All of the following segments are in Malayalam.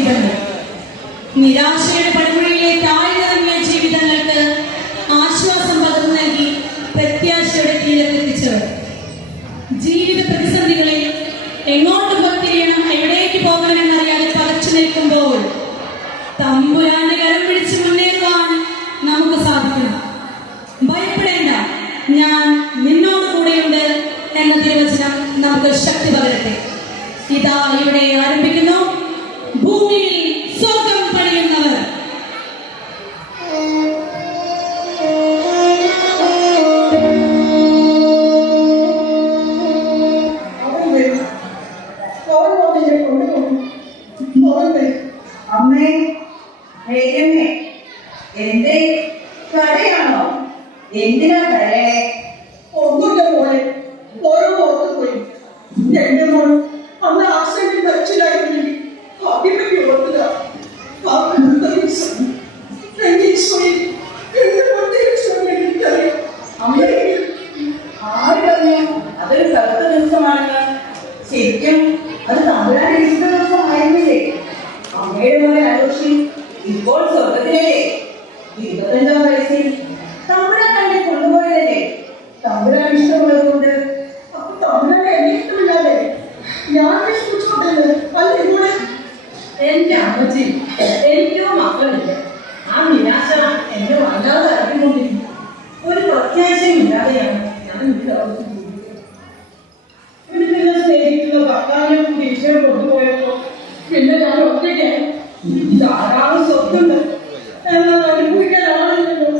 ജീവിതങ്ങൾ. നിരാശയുടെ പടുകുഴിയിലേക്ക് ആഴ്ന്നിറങ്ങിയ ജീവിതങ്ങൾക്ക് ആശ്വാസം പകർന്നു നൽകി പ്രത്യാശയുടെ തീരത്തെത്തിച്ചവർ. ജീവിത പ്രതിസന്ധികളിൽ എങ്ങോട്ട് തിരിയണം, എവിടേക്ക് പോകണമെന്നറിയാതെ പകച്ചു നിൽക്കുമ്പോൾ തമ്പുരാന്റെ കരം പിടിച്ച് മുന്നേറുവാൻ നമുക്ക് സാധിക്കണം. ഭയപ്പെടേണ്ട, ഞാൻ നിന്നോട് കൂടെയുണ്ട് എന്ന തിരുവചനം നമുക്ക് ശക്തി പകരട്ടെ. ഇതാ ഇവിടെ ആരംഭിക്കുന്നു ഭൂമിയിൽ സ്വർഗം പണിയുന്നവർ. അമ്മേ, വേഗമേ, എന്റെ കടയാണോ? എന്തിനാ കരയണേ? ഒന്നുമില്ല മോളെ, ഓരോ ഓർത്ത് പോയി. എന്റെ മോൾ അന്ന് ആശയം തച്ചിലായിരുന്നെങ്കിൽ അതിപ്പറ്റി ഓർക്കുക. ആര് പറഞ്ഞു അതൊരു കറുത്ത ദിവസമാണെന്ന്? ശരിക്കും അത് തമ്പുരാന്റെ വിശുദ്ധ ദിവസമായിരുന്നില്ലേ? അമ്മയുടെ മകൻ ആഘോഷി ഇപ്പോൾ സ്വർഗത്തിലല്ലേ? 25-ാം വയസ്സിൽ തമ്പുരാൻ തന്നെ കൊണ്ടുപോയതല്ലേ? തമ്പുരാൻ ഇഷ്ടമുള്ളതുകൊണ്ട്. അപ്പൊ തമിഴനെ എന്നെ ഇഷ്ടമില്ലാതെ ഞാൻ വിശ്വസിച്ചോട്ടല്ലേ? അല്ല ഇവിടെ എന്റെ അമ്മച്ചി, എനിക്കോ മക്കളില്ല. ആ നിരാശ എന്നെ വല്ലാതെ അറിഞ്ഞുകൊണ്ടിരിക്കും. ഒരു പ്രത്യാശയും ഇല്ലാതെയാണ് ഞാൻ നിങ്ങൾ സ്നേഹിക്കുന്ന ഭർത്താവിനെ കൂടി ഈശ്വരൻ കൊണ്ടുപോയപ്പോ പിന്നെ ഞാൻ ഒറ്റയ്ക്കാണ്. ധാരാളം സ്വത്തുണ്ട്, എന്നാൽ അനുഭവിക്കാൻ ആളില്ലല്ലോ.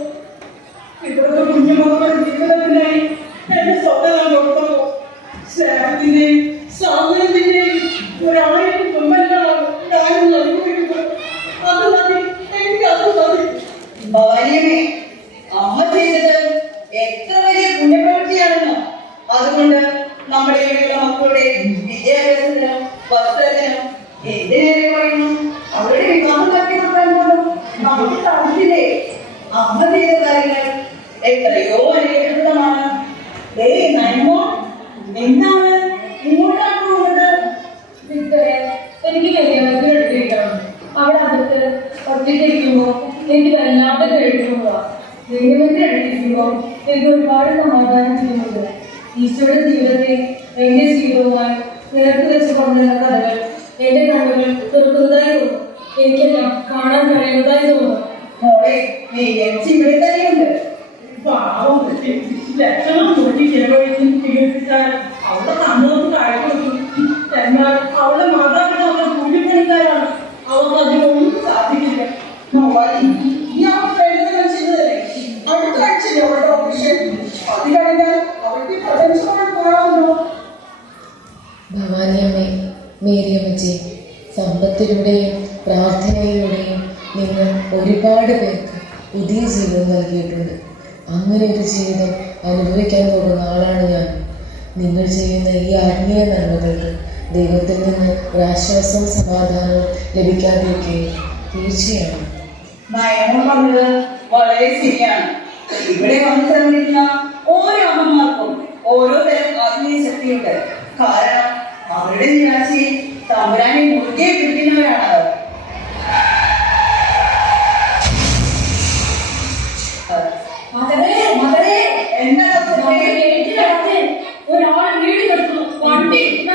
ഇവിടുത്തെ കുഞ്ഞുമക്കളുടെ ജീവിതത്തിനായി എന്റെ സ്വന്തം ഞാൻ കൊടുത്തപ്പോ സ്നേഹത്തിന്റെയും സാമൂഹ്യത്തിന്റെയും 1000 കുടുംബങ്ങളാണ് ഞാനും അനുഭവിക്കുന്നത്. അത് മതി, എനിക്ക് അത് മതി. ഭാര്യമേ, അമ്മ ചെയ്തത് എത്ര വലിയ പുണ്യപ്രവൃത്തിയാണെന്നോ. അതുകൊണ്ട് നമ്മുടെ ഇവിടെയുള്ള മക്കളുടെ വിദ്യാഭ്യാസത്തിനും വസ്ത്രത്തിനും എന്തിനേറെ പറയുന്നു, അവരുടെ വിവാഹം കട്ടിവെക്കാൻ പോലും നമുക്ക് സാധിച്ചില്ലേ? അമ്മ ചെയ്ത കാര്യങ്ങൾ എത്രയോ അനുഗ്രഹീതമാണ്. എന്താണ് ഇങ്ങോട്ടാണ് പോകുന്നത്? എനിക്ക് വലിയ എടുത്തിരിക്കണം. അവിടെ അകത്ത് ഒറ്റയ്ക്കിരിക്കുമ്പോ എനിക്ക് വല്ലാതെ കേൾക്കുമ്പോഴാ. ദൈവത്തിന്റെ അടുത്തിരിക്കുമ്പോ എനിക്ക് ഒരുപാട് സമാധാനം ചെയ്യുന്നുണ്ട്. ഈശോയുടെ ജീവിതത്തെ എന്റെ ജീവിതവുമായി നേർത്ത് വെച്ച് കൊണ്ടുവരുന്ന കഥകൾ എന്റെ കണ്ണുകൾ തുറക്കുന്നതായി തോന്നും. എനിക്കെല്ലാം കാണാൻ കഴിയുന്നതായി തോന്നും. മോളെ, നീ ഇവിടെ തന്നെയുണ്ട്. പാവം ലക്ഷണം കൂട്ടി ചെലവഴിച്ചും ചികിത്സിച്ചാൽ അവളെ കണ്ണുകൊണ്ട് കാഴ്ചവെക്കും. എന്നാൽ അവളുടെ മാതാപിതാക്കൾ കൂലിപ്പണിക്കാരാണ്. അവർക്ക് അതിനൊന്നും സാധിക്കില്ല. ഞാൻ പ്രേരണകൾ ചെയ്തതല്ലേ? അടുത്ത ആഴ്ചയിലെ അവളുടെ ഓപ്പറേഷൻ. അത് കഴിഞ്ഞാൽ അവൾക്ക് പ്രപഞ്ചമായി പോകാമല്ലോ. ഭവാനിയമ്മേ, മേരിയമ്മച്ചി, സമ്പത്തിലൂടെയും പ്രാർത്ഥനയിലൂടെയും നിങ്ങൾ ഒരുപാട് പേർക്ക് പുതിയ ജീവിതം നൽകിയിട്ടുണ്ട്. അങ്ങനെ ഒരു ജീവിതം അനുഭവിക്കാൻ പോകുന്ന ആളാണ് ഞാൻ. നിങ്ങൾ ചെയ്യുന്ന ഈ ആത്മീയ നന്മകൾക്ക് ദൈവത്തിൽ നിന്ന് ഒരാശ്വാസവും സമാധാനവും ലഭിക്കാതിരിക്കുകയും തീർച്ചയാണ്. നയമം പറഞ്ഞത് വളരെ ശരിയാണ്. ഇവിടെ വന്നു തന്നിരുന്ന ഓരോ അമ്മമാർക്കും ഓരോ തരം ആത്മീയ ശക്തിയുണ്ട്. കാരണം അവരുടെ നിരാശയിൽ തമ്പുരാനെ മുറുകെ പിടിക്കുന്നവരാണ് അവർ. ഒരാൾ വീട് കെടുക്കുന്നു, വണ്ടി എന്താ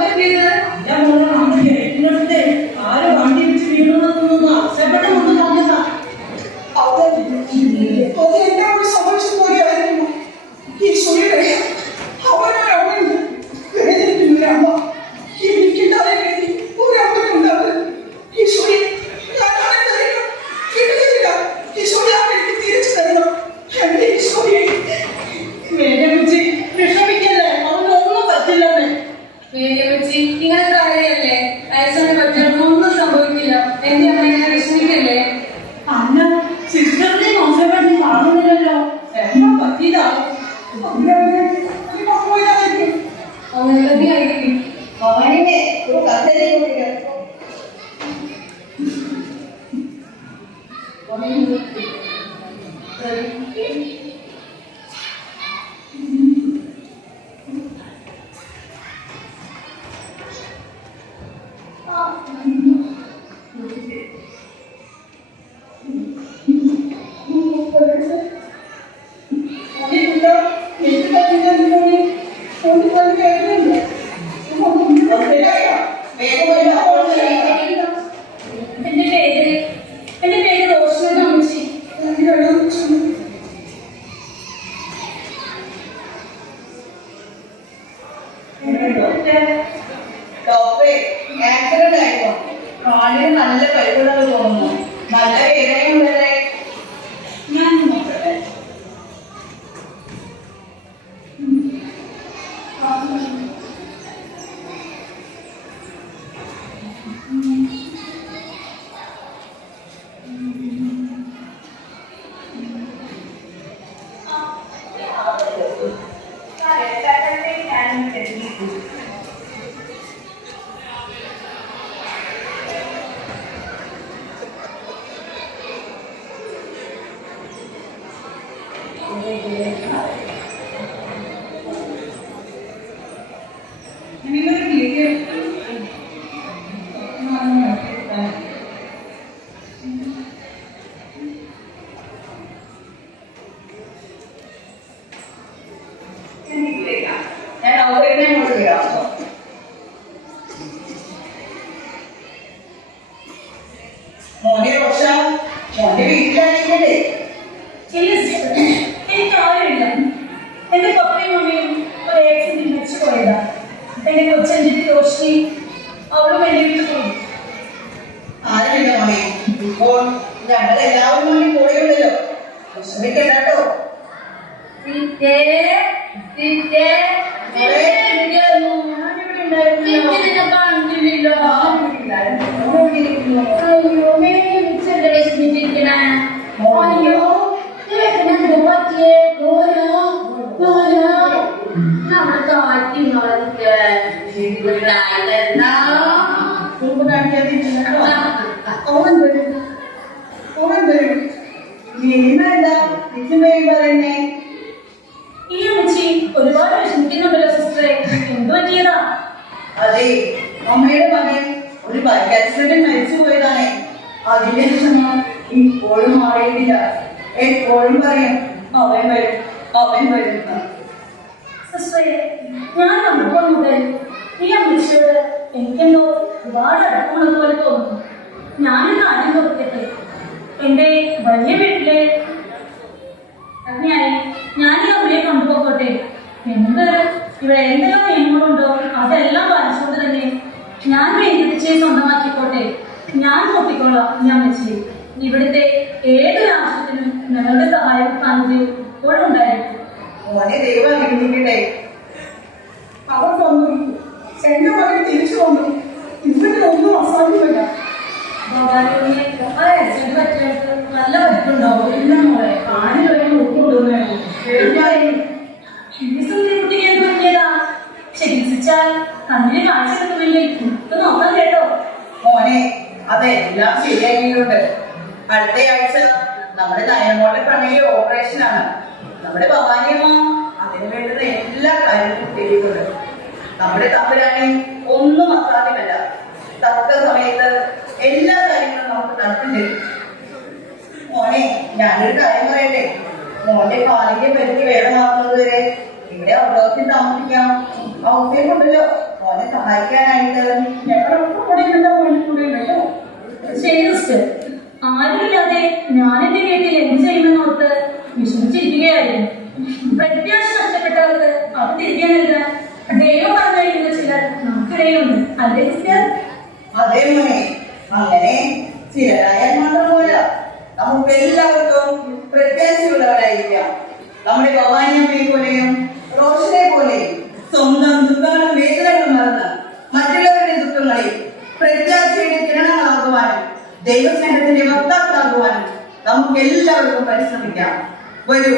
പറ്റിയത്? ആര് വണ്ടി വെച്ച് വീടുന്നതൊന്നും ആവശ്യപ്പെട്ടൊന്നും തോന്നുന്ന അത് എന്റെ കൂടെ സംഭവിച്ചു പോലെയായിരുന്നു. ഈ സുഖിയുടെ അവനവൻ വേദനിക്കുന്ന അമ്മ എനിക്കുണ്ടായ ഒരു അമ്മയുണ്ട്. അവർ ഈ സുഖി ഈ സുഖി എനിക്ക് തിരിച്ചു തരണം. എന്റെ ഈ സുഖിയെ വിഷമിക്കല്ലേ, അവനൊന്നും പറ്റില്ലെന്ന്. ഇങ്ങനെ കാര്യല്ലേ, അയച്ചതിനെ പറ്റിയൊന്നും സംഭവിക്കില്ല. എന്റെ അമ്മ ഇങ്ങനെ വിഷമിക്കല്ലേ. അന്ന സിസ്റ്ററിനെ മോശപ്പെട്ട് കാണുന്നില്ലല്ലോ, എന്താ പറ്റിയതാവും? അങ്ങനെയായിരിക്കും. ഭവാനിയെ ഒരു കഥയിലേക്ക് ഡോക്ടറെ ആക്സിഡന്റ് ആയിരുന്നു. കാലിന് നല്ല പരിക്കുള്ളത് തോന്നുന്നു. നല്ല വേദനയുണ്ടല്ലേ? ഞാൻ നോക്കട്ടെ. ഞാൻ ഡോക്ടറെ കൊടുക്കാം. മോനെ പക്ഷ മോന്റെ വീട്ടിലാണെങ്കിലേ എനിക്ക് ആരുമില്ല. എന്റെ പപ്പയും മമ്മിയും ഒരു ആക്സിഡന്റ് മരിച്ചു പോയതാ. എന്റെ കൊച്ചഞ്ചി റോഷ്നി അവളും എന്റെ വീട്ടിൽ പോയി. ആരുമില്ല മോനെ. ഇപ്പോൾ ഞങ്ങളെല്ലാവരും മോനെ കൂടെയുണ്ടല്ലോ. വിഷമിക്കട്ടോ. പറയുന്നേ ഈ അമ്മച്ചി ഒരുപാട് വിഷമിക്കുന്നുണ്ടല്ലോ സിസ്റ്ററെ. എന്ത് പറ്റിയതാ? അതെ, അമ്മയുടെ മകൻ ഒരു ബൈക്ക് ആക്സിഡന്റ് മരിച്ചു പോയതാണ്. അതിന്റെ വിഷമം ഇപ്പോഴും മാറിയിട്ടില്ല. എപ്പോഴും പറയും അവൻ വരും അവൻ വരും. സിസ്റ്ററെ, ഞാൻ കണ്ടപ്പോൾ മുതൽ ഈ അമ്മച്ചിയോട് എനിക്കെന്തോ ഒരുപാട് അടുപ്പമുള്ളത് പോലെ തോന്നുന്നു. ഞാനൊരു കാര്യം നോക്കട്ടെ. എന്റെ വലിയ വീട്ടിലെ അങ്ങനെയായി ഞാൻ ഈ അമ്മയെ കൊണ്ടുപോകട്ടെ. ഇവിടെ എന്തെല്ലാം നിയമങ്ങളുണ്ടോ അതെല്ലാം പാലിച്ചുകൊണ്ട് തന്നെ ഞാൻ വേദിച്ചേ സ്വന്തമാക്കിക്കോട്ടെ. ഞാൻ നോക്കിക്കോളാം ഈ അമ്മച്ചി. ഇവിടുത്തെ ഏതൊരു ആവശ്യത്തിനും ഞങ്ങളുടെ സഹായം സാന്നിധ്യം ഇപ്പോഴും ഉണ്ടായിരിക്കും. മോനെ ദൈവം അനുഗ്രഹിക്കട്ടെ. അവർ വന്നു, എന്റെ മകൻ തിരിച്ചു വന്നു. ഇവിടെ ഒന്നും അസാധ്യമല്ല. നല്ല പരിക്കുണ്ടാവും. ഇല്ല മോളെ, കാണിൽ വരെ നോക്കിക്കൊണ്ടുവന്നു. ചികിത്സിച്ചാൽ കണ്ണിന് കാഴ്ച കിട്ടുമില്ലേ? ഇത് നോക്കാൻ കേട്ടോ മോനെ. അതെല്ലാം ശരിയാക്കിയിട്ടുണ്ട്. അടുത്ത ആഴ്ച നമ്മുടെ നയമോളുടെ കണ്ണിലെ ഓപ്പറേഷനാണ്. നമ്മുടെ ഭവാനിയമ്മ അതിന് വേണ്ടുന്ന എല്ലാ കാര്യങ്ങളും ചെയ്തിട്ടുണ്ട്. നമ്മുടെ തമ്പുരാനെ ഒന്നും അസാധ്യമല്ല. തക്ക സമയത്ത് എല്ലാ കാര്യങ്ങളും നമുക്ക് നടത്തി തരും. മോനെ, ഞാനൊരു കാര്യം പറയട്ടെ. മോന്റെ കാലിന്റെ പരിധി വേദമാക്കുന്നത് വരെ ഇവിടെ ഔദ്യോഗിക താമസിക്കാം. ഔദ്യോഗികമുണ്ടല്ലോ മോനെ സഹായിക്കാനായിട്ട്. ഞങ്ങളൊക്കെ കൂടെ എന്താ കൂടെയുണ്ടല്ലോ. ശരി സിസ്റ്റർ. ആരുമില്ലാതെ ഞാൻ എന്റെ വീട്ടിൽ എന്ത് ചെയ്യുമെന്നോർത്ത് വിഷമിച്ചിരിക്കുകയായിരുന്നു. പ്രത്യാശ നഷ്ടപ്പെട്ടവർക്ക് അത് തിരികെ നൽകാൻ ദൈവം പറഞ്ഞു കഴിയുന്ന ചിലർ നമുക്കിടയിലുണ്ട്. അല്ലേ സിസ്റ്റർ? അതേ മോനെ, അങ്ങനെ ചിലരായാൽ മാത്രം പോരാ. നമുക്ക് എല്ലാവർക്കും പ്രത്യാശയുള്ളവരായിരിക്കാം. നമ്മുടെ ഭവാനിയമ്മയെ പോലെയും റോഷനെ പോലെയും സ്വന്തം ദുഃഖങ്ങളും വേദനകളും മറന്ന് മറ്റുള്ളവരുടെ ദുഃഖങ്ങളിൽ പ്രത്യാശയുടെ കിരണങ്ങളാകുവാനും ദൈവസ്നേഹത്തിന്റെ വക്താക്കളാകുവാനും നമുക്ക് എല്ലാവർക്കും പരിശ്രമിക്കാം. വരൂ.